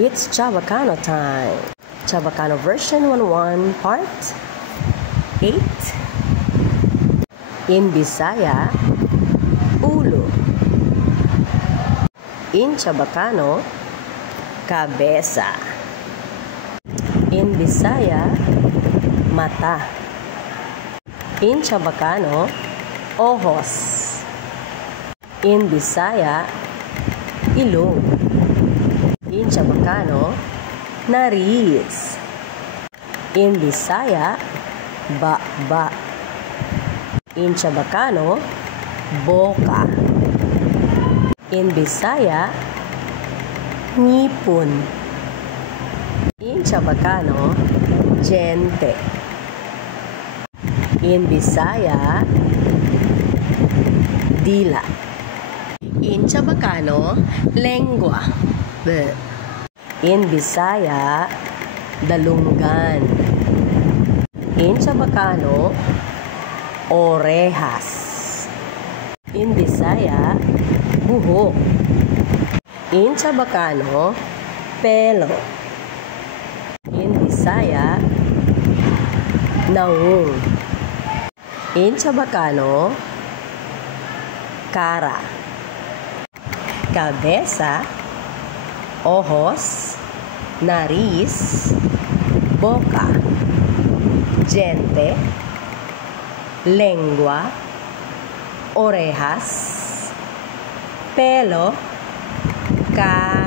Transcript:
It's Chabacano time. Chabacano version 11 part 8. In Bisaya, ulo. In Chabacano, cabeza. In Bisaya, mata. In Chabacano, ojos. In Bisaya, ilong. In Chabacano, nariz. In Bisaya, ba. In Chabacano, boka. In Bisaya, ngipon. In Chabacano, gente. In Bisaya, dila. In Chabacano, lengua. In Bisaya, dalunggan. In Chabacano, orejas. In Bisaya, buhok. In Chabacano, pelo. In Bisaya, naung. In Chabacano, cara. Cabeza, ojos, nariz, boca, gente, lengua, orejas, pelo, cara.